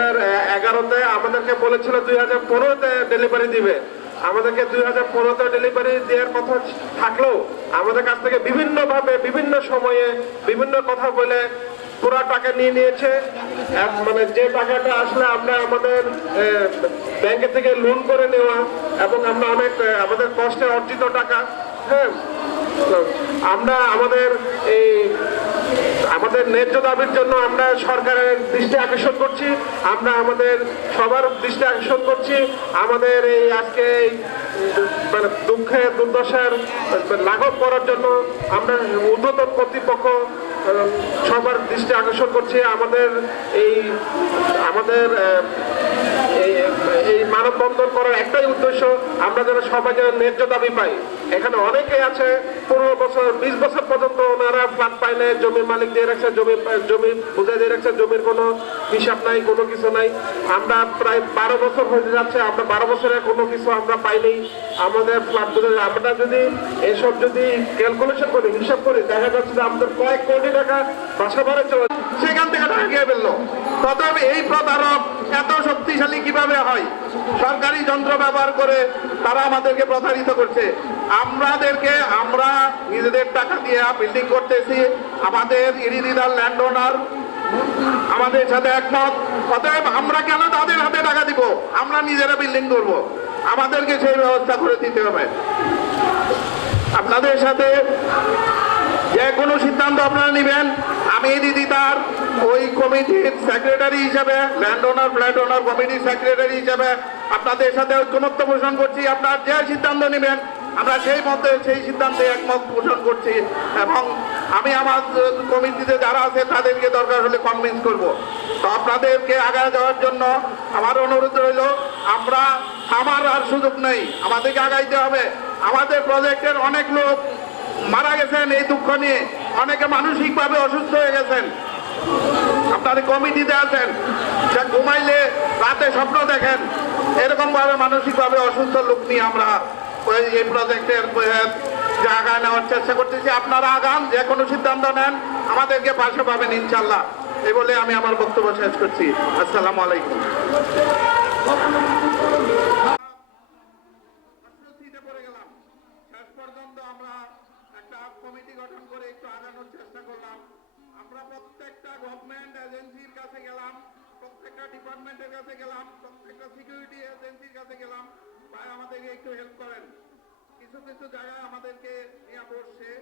ভারতে আমাদেরকে বলেছিল দুই হাজার পনেরোতে ডেলিভারি দিবে। আমাদেরকে দুই হাজার পনেরোতে ডেলিভারি দেওয়ার কথা থাকলেও আমাদের কাছ থেকে বিভিন্ন ভাবে বিভিন্ন সময়ে বিভিন্ন কথা বলে পুরা টাকা নিয়ে নিয়েছে। মানে যে টাকাটা আসলে আমরা আমাদের ব্যাংকে থেকে লোন করে নেওয়া এবং আমরা অনেক আমাদের কষ্টে অর্জিত টাকা হ্যাঁ? আমরা আমাদের এই আমাদের ন্যায্য দাবির জন্য আমরা সরকারের দৃষ্টি আকর্ষণ করছি, আমরা আমাদের সবার দৃষ্টি আকর্ষণ করছি। আমাদের এই আজকে এই মানে দুঃখে দুর্দশার লাঘব করার জন্য আমরা ঊর্ধ্বতন কর্তৃপক্ষ সবার দৃষ্টি আকর্ষণ করছি। আমাদের এই আমাদের এই এই মানববন্ধন করার একটাই উদ্দেশ্য, আমরা যেন সবাই যেন ন্যায্য দাবি পাই। এখানে অনেকে আছে, পনেরো বছর, বিশ বছর পর্যন্ত ওনারা ফ্ল্যাট পাইলে জমির মালিক দিয়ে রাখছে জমি জমি বুঝাই দিয়ে রাখছে, জমির কোনো হিসাব নাই, কোনো কিছু নাই। আমরা প্রায় বারো বছর হয়ে যাচ্ছে, আমরা বারো বছরে কোনো কিছু আমরা পাইনি। আমাদের ফ্ল্যাট বুঝে আমরা যদি এসব যদি ক্যালকুলেশন করি, হিসাব করি, দেখা যাচ্ছে যে আমাদের কয়েক কোটি টাকা বাসা ভাড়া চলে সেখান থেকে টাকা খেয়ে ফেলল। তবে এই প্রতারক এত শক্তিশালী কীভাবে হয়? সরকারি যন্ত্র ব্যবহার করে তারা আমাদেরকে প্রতারিত করছে। আমাদেরকে আমরা নিজেদের টাকা দিয়ে বিল্ডিং করতেছি। আমাদের ইরিদিদার ল্যান্ড ওনার আমাদের সাথে একমত। অতএব আমরা কেন তাদের হাতে টাকা দিব? আমরা নিজেরা বিল্ডিং করব। আমাদেরকে সেই ব্যবস্থা করে দিতে হবে। আপনাদের সাথে যে কোনো সিদ্ধান্ত আপনারা নেবেন। আমি দিদি তার, ওই কমিটির সেক্রেটারি হিসাবে ল্যান্ড ওনার ফ্ল্যাট ওনার কমিটির সেক্রেটারি হিসাবে আপনাদের সাথে ঐক্যমত্য পোষণ করছি। আপনার যে সিদ্ধান্ত নেবেন, আমরা সেই মতে সেই সিদ্ধান্তে একমত পোষণ করছি এবং আমি আমার কমিটিতে যারা আছে, তাদেরকে দরকার হলে কনভিন্স করব। তো আপনাদেরকে আগায় যাওয়ার জন্য আমার অনুরোধ রইল, আমরা আমার আর সুযোগ নেই। আমাদেরকে আগাইতে হবে। আমাদের প্রজেক্টের অনেক লোক মারা গেছেন এই দুঃখ নিয়ে। অনেকে মানসিকভাবে অসুস্থ হয়ে গেছেন। আপনাদের কমিটিতে আছেন। সে ঘুমাইলে রাতে স্বপ্ন দেখেন। এরকমভাবে মানসিকভাবে অসুস্থ লোক নিয়ে আমরা ওই এই প্রজেক্টের যে আগায় নেওয়ার চেষ্টা করতেছি। আপনারা আগান, যে কোনো সিদ্ধান্ত নেন, আমাদেরকে পাশে পাবেন ইনশাল্লাহ। এই বলে আমি আমার বক্তব্য শেষ করছি। আসসালামু আলাইকুম। কমিটি গঠন করে একটু আগানোর চেষ্টা করলাম। আমরা প্রত্যেকটা গভর্নমেন্ট এজেন্সির কাছে গেলাম, প্রত্যেকটা ডিপার্টমেন্টের কাছে গেলাম, প্রত্যেকটা সিকিউরিটি এজেন্সির কাছে গেলাম। ভাই, আমাদেরকে একটু হেল্প করেন। কিছু কিছু জায়গায় আমাদেরকে নিয়ে বসে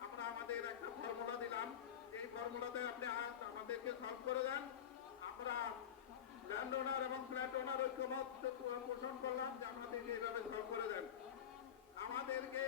আমরা আমাদের একটা ফর্মুলা দিলাম। এই ফর্মুলাতে আপনি আমাদেরকে সলভ করে দেন। আমরা ল্যান্ড ওনার এবং ফ্ল্যাট ওনার ঐক্যমত পোষণ করলাম যে আমাদেরকে এইভাবে সলভ করে দেন। আমাদেরকে